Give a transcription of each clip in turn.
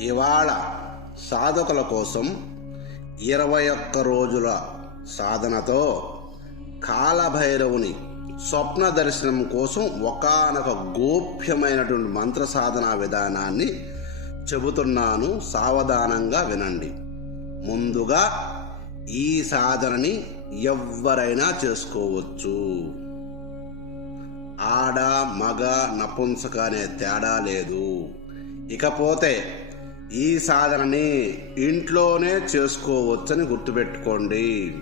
ఇవాళ సాధకుల కోసం ఇరవై ఒక్క రోజుల సాధనతో కాలభైరవుని స్వప్న దర్శనం కోసం ఒకానొక గోప్యమైనటువంటి మంత్ర సాధనా విధానాన్ని చెబుతున్నాను సావధానంగా వినండి. ముందుగా ఈ సాధనని ఎవ్వరైనా చేసుకోవచ్చు. ఆడ మగ నపుంసక అనే తేడా లేదు. ఇకపోతే ఈ సాధనని ఇంట్లోనే చేసుకోవచ్చని గుర్తుపెట్టుకోండి.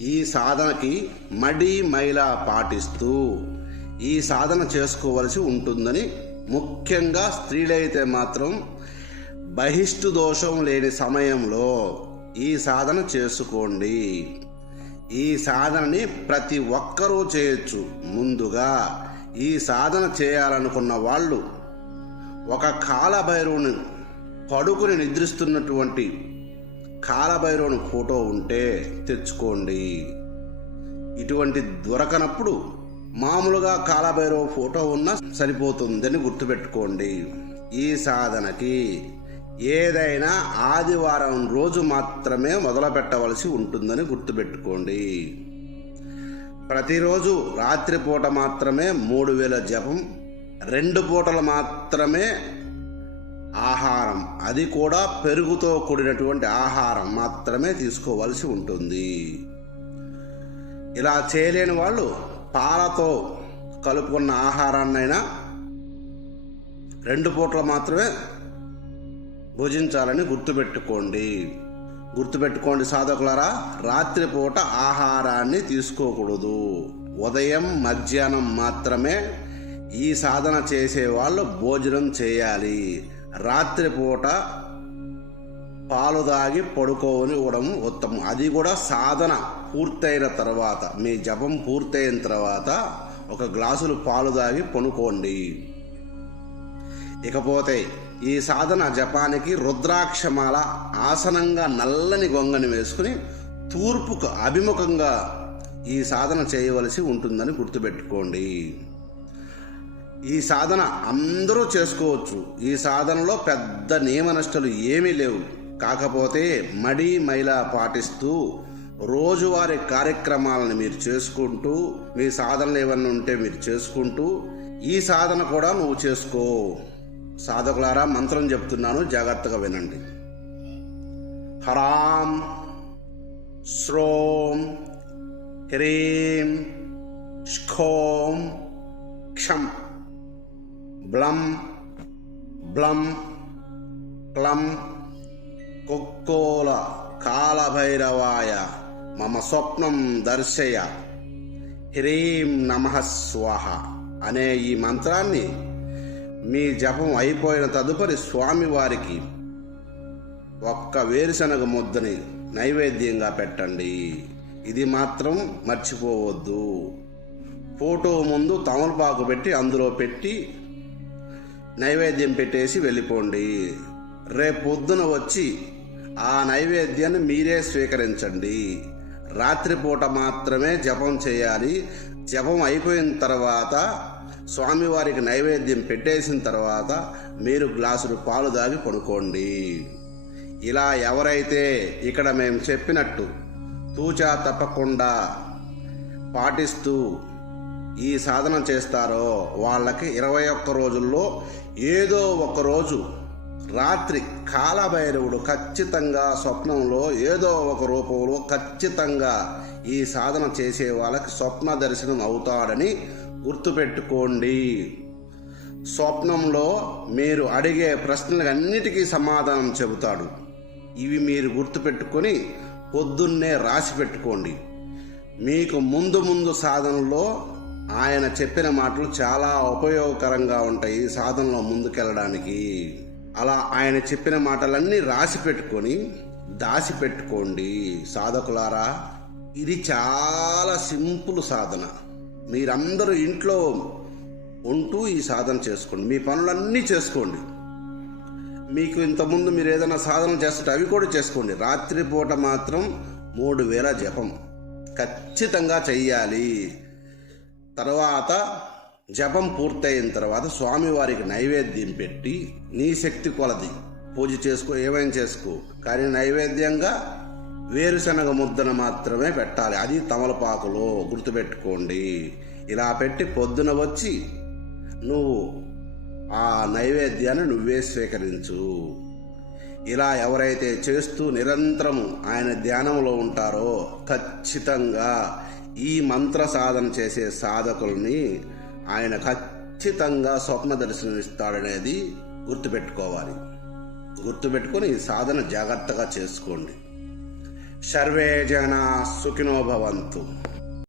ఈ సాధనకి మడి మైల పాటిస్తూ ఈ సాధన చేసుకోవలసి ఉంటుందని ముఖ్యంగా స్త్రీలైతే మాత్రం బహిష్టు దోషం లేని సమయంలో ఈ సాధన చేసుకోండి. ఈ సాధనని ప్రతి ఒక్కరూ చేయొచ్చు. ముందుగా ఈ సాధన చేయాలనుకున్న వాళ్ళు ఒక కాలభైరవుని పడుకుని నిద్రిస్తున్నటువంటి కాలభైరవుని ఫోటో ఉంటే తెచ్చుకోండి. ఇటువంటి దొరకనప్పుడు మామూలుగా కాలభైరవ ఫోటో ఉన్నా సరిపోతుందని గుర్తుపెట్టుకోండి. ఈ సాధనకి ఏదైనా ఆదివారం రోజు మాత్రమే మొదలుపెట్టవలసి ఉంటుందని గుర్తుపెట్టుకోండి. ప్రతిరోజు రాత్రిపూట మాత్రమే మూడు వేల జపం రెండు పూటలు మాత్రమే ఆహారం. అది కూడా పెరుగుతో కూడినటువంటి ఆహారం మాత్రమే తీసుకోవలసి ఉంటుంది. ఇలా చేయలేని వాళ్ళు పాలతో కలుపుకున్న ఆహారాన్నైనా రెండు పూటలు మాత్రమే భుజించాలని గుర్తుపెట్టుకోండి. గుర్తుపెట్టుకోండి సాధకులరా రాత్రిపూట ఆహారాన్ని తీసుకోకూడదు. ఉదయం మధ్యాహ్నం మాత్రమే ఈ సాధన చేసే వాళ్ళు భోజనం చేయాలి. రాత్రిపూట పాలు తాగి పడుకోనివ్వడం ఉత్తమం. అది కూడా సాధన పూర్తయిన తర్వాత మీ జపం పూర్తయిన తర్వాత ఒక గ్లాసులు పాలు తాగి పనుకోండి. ఇకపోతే ఈ సాధన జపానికి రుద్రాక్షమాల ఆసనంగా నల్లని గొంగని వేసుకుని తూర్పుకు అభిముఖంగా ఈ సాధన చేయవలసి ఉంటుందని గుర్తుపెట్టుకోండి. ఈ సాధన అందరూ చేసుకోవచ్చు. ఈ సాధనలో పెద్ద నియమనిష్టలు ఏమీ లేవు. కాకపోతే మడి మైల పాటిస్తూ రోజువారీ కార్యక్రమాలను మీరు చేసుకుంటూ మీ సాధనలు ఏమన్నా ఉంటే మీరు చేసుకుంటూ ఈ సాధన కూడా నువ్వు చేసుకో. సాధకులారా మంత్రం చెప్తున్నాను జాగ్రత్తగా వినండి. హరాం శ్రోం హ్రీంష్ఖోం క్షం బ్లం బ్లం క్లం కొక్కోల కాలభైరవాయ మమ స్వప్నం దర్శయ హ్రీం నమ స్వాహ అనే ఈ మంత్రాన్ని మీ జపం అయిపోయిన తదుపరి స్వామివారికి ఒక్క వేరుశనగ ముద్దని నైవేద్యంగా పెట్టండి. ఇది మాత్రం మర్చిపోవద్దు. ఫోటో ముందు తమలపాకు పెట్టి అందులో పెట్టి నైవేద్యం పెట్టేసి వెళ్ళిపోండి. రేపు పొద్దున వచ్చి ఆ నైవేద్యాన్ని మీరే స్వీకరించండి. రాత్రిపూట మాత్రమే జపం చేయాలి. జపం అయిపోయిన తర్వాత స్వామివారికి నైవేద్యం పెట్టేసిన తర్వాత మీరు గ్లాసులు పాలు దాగి పడుకోండి. ఇలా ఎవరైతే ఇక్కడ మేము చెప్పినట్టు తూచా తప్పకుండా పాటిస్తూ ఈ సాధన చేస్తారో వాళ్ళకి ఇరవై ఒక్క రోజుల్లో ఏదో ఒక రోజు రాత్రి కాలభైరవుడు ఖచ్చితంగా స్వప్నంలో ఏదో ఒక రూపంలో ఖచ్చితంగా ఈ సాధన చేసే వాళ్ళకి స్వప్న దర్శనం అవుతాడని గుర్తుపెట్టుకోండి. స్వప్నంలో మీరు అడిగే ప్రశ్నలన్నిటికీ సమాధానం చెబుతాడు. ఇవి మీరు గుర్తుపెట్టుకొని పొద్దున్నే రాసి పెట్టుకోండి. మీకు ముందు ముందు సాధనలో ఆయన చెప్పిన మాటలు చాలా ఉపయోగకరంగా ఉంటాయి సాధనలో ముందుకెళ్ళడానికి. అలా ఆయన చెప్పిన మాటలన్నీ రాసి పెట్టుకొని దాచి పెట్టుకోండి సాధకులారా. ఇది చాలా సింపుల్ సాధన. మీరందరూ ఇంట్లో ఉంటూ ఈ సాధన చేసుకోండి. మీ పనులన్నీ చేసుకోండి. మీకు ఇంతకుముందు మీరు ఏదైనా సాధన చేస్తుంటే అవి కూడా చేసుకోండి. రాత్రిపూట మాత్రం మూడు వేల జపం. ఖచ్చితంగా చెయ్యాలి. తర్వాత జపం పూర్తయిన తర్వాత స్వామివారికి నైవేద్యం పెట్టి నీ శక్తి కొలది. పూజ చేసుకో ఏమైనా చేసుకో. కానీ నైవేద్యంగా వేరుశనగ ముద్దను మాత్రమే పెట్టాలి. అది తమలపాకులో గుర్తుపెట్టుకోండి. ఇలా పెట్టి పొద్దున వచ్చి నువ్వు ఆ నైవేద్యాన్ని నువ్వే స్వీకరించు. ఇలా ఎవరైతే చేస్తూ నిరంతరము ఆయన ధ్యానంలో ఉంటారో ఖచ్చితంగా ఈ మంత్ర సాధన చేసే సాధకుల్ని ఆయన ఖచ్చితంగా స్వప్న దర్శనమిస్తాడనేది గుర్తుపెట్టుకోవాలి. గుర్తుపెట్టుకొని సాధన జాగ్రత్తగా చేసుకోండి. సర్వే జన సుఖినో భవంతు.